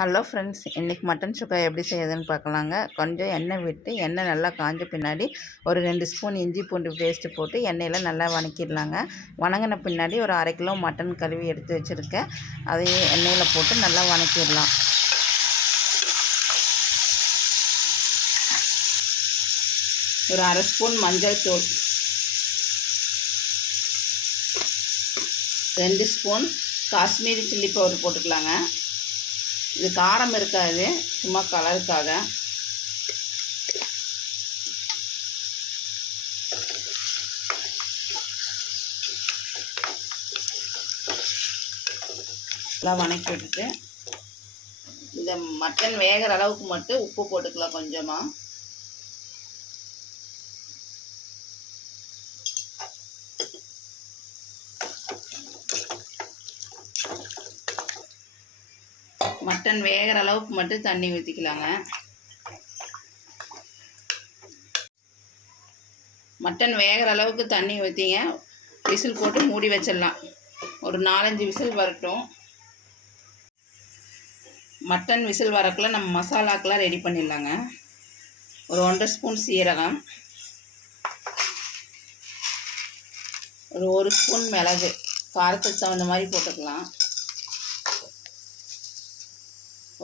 Hello friends, இன்றைக்கி mutton சுக்கா எப்படி செய்யுதுன்னு பார்க்கலாங்க. கொஞ்சம் எண்ணெய் விட்டு எண்ணெய் நல்லா காஞ்ச பின்னாடி ஒரு 2 ஸ்பூன் இஞ்சி பூண்டு பேஸ்ட்டு போட்டு எண்ணெயில் நல்லா வணக்கிடலாங்க. வணங்கின பின்னாடி ஒரு 1/2 கிலோ மட்டன் கழுவி எடுத்து வச்சுருக்கேன். அதையும் எண்ணெயில் போட்டு நல்லா வணக்கிடலாம். ஒரு 1/2 ஸ்பூன் மஞ்சள் தூள், 2 ஸ்பூன் காஷ்மீரி சில்லி பவுடர் போட்டுக்கலாங்க. இது காரம் இருக்காது, சும்மா கலருக்காக. எல்லாம் வணக்கி விட்டுட்டு இந்த மட்டன் வேகிற அளவுக்கு மட்டும் உப்பு போட்டுக்கலாம் கொஞ்சமாக. மட்டன் வேகிற அளவுக்கு மட்டும் தண்ணி ஊற்றிக்கலாங்க. மட்டன் வேகிற அளவுக்கு தண்ணி ஊற்றிங்க, விசில் போட்டு மூடி வச்சிடலாம். ஒரு 4-5 விசில் வரட்டும். மட்டன் விசில் வரக்குள்ள நம்ம மசாலாக்கெல்லாம் ரெடி பண்ணிடலாங்க. ஒரு 1.5 ஸ்பூன் சீரகம், ஒரு 1 ஸ்பூன் மிளகு, காரத்துக்கு தகுந்த மாதிரி போட்டுக்கலாம்.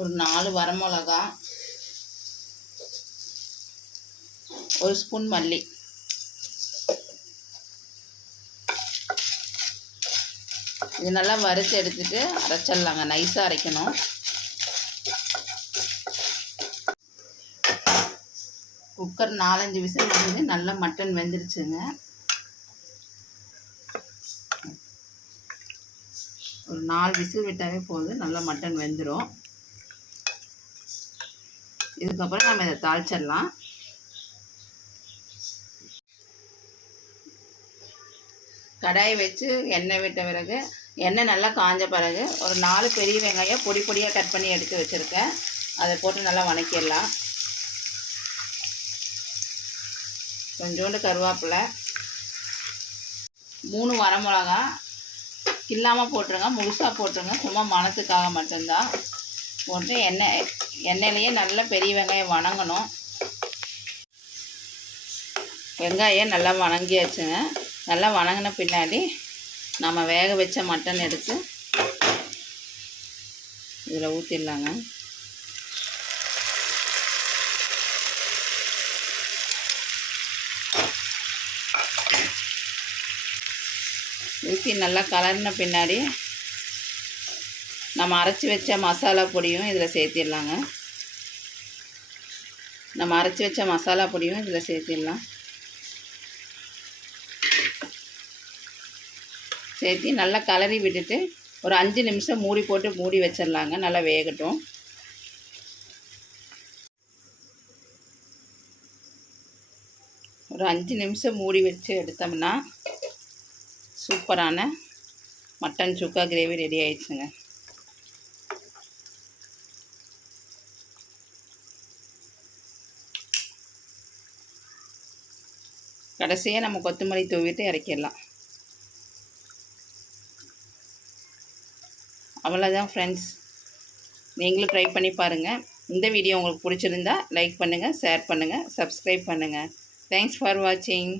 ஒரு 4 வரமிளகா, 1 ஸ்பூன் மல்லி. இது நல்லா வறுத்து எடுத்துட்டு அரைச்சிடலாங்க. நைஸாக அரைக்கணும். குக்கர் 4-5 விசில் வந்து நல்லா மட்டன் வெந்துருச்சுங்க. ஒரு 4 விசில் விட்டாவே போதும், நல்லா மட்டன் வெந்துடும். இதுக்கப்புறம் நம்ம இதை தாளிச்சிடலாம். கடாயை வச்சு எண்ணெய் விட்ட பிறகு, எண்ணெய் நல்லா காஞ்ச பிறகு ஒரு 4 பெரிய வெங்காயம் பொடி பொடியாக கட் பண்ணி எடுத்து வச்சுருக்கேன். அதை போட்டு நல்லா வணக்கிடலாம். கொஞ்சோண்டு கருவேப்பிலை, 3 வரமிளகா கில்லாமல் போட்டுருங்க, முழுசாக போட்டுருங்க, சும்மா மணத்துக்காக மட்டும்தான். போட்டு எண்ணெயிலேயே நல்லா பெரிய வெங்காயம் வணங்கணும். வெங்காயம் நல்லா வணங்கியாச்சுங்க. நல்லா வணங்கின பின்னாடி நம்ம வேக வச்ச மட்டன் எடுத்து இதில் ஊற்றிடலாங்க. ஊற்றி நல்லா கலர்ன பின்னாடி நம்ம அரைச்சி வச்ச மசாலா பொடியும் இதில் சேர்த்திடலாங்க. நம்ம அரைச்சி வச்ச மசாலா பொடியும் இதில் சேர்த்திடலாம். சேர்த்து நல்லா கலரி விட்டுட்டு ஒரு 5 நிமிஷம் மூடி போட்டு மூடி வச்சிடலாங்க. நல்லா வேகட்டும். ஒரு 5 நிமிஷம் மூடி வச்சு எடுத்தோம்னா சூப்பரான மட்டன் சுக்கா கிரேவி ரெடி ஆயிடுச்சுங்க. கடைசியாக நம்ம கொத்தமல்லி தூவிட்டு இறக்கிடலாம். அவ்வளோதான் ஃப்ரெண்ட்ஸ், நீங்களும் ட்ரை பண்ணி பாருங்கள். இந்த வீடியோ உங்களுக்கு பிடிச்சிருந்தா லைக் பண்ணுங்கள், ஷேர் பண்ணுங்கள், சப்ஸ்கிரைப் பண்ணுங்கள். தேங்க்ஸ் ஃபார் வாட்சிங்.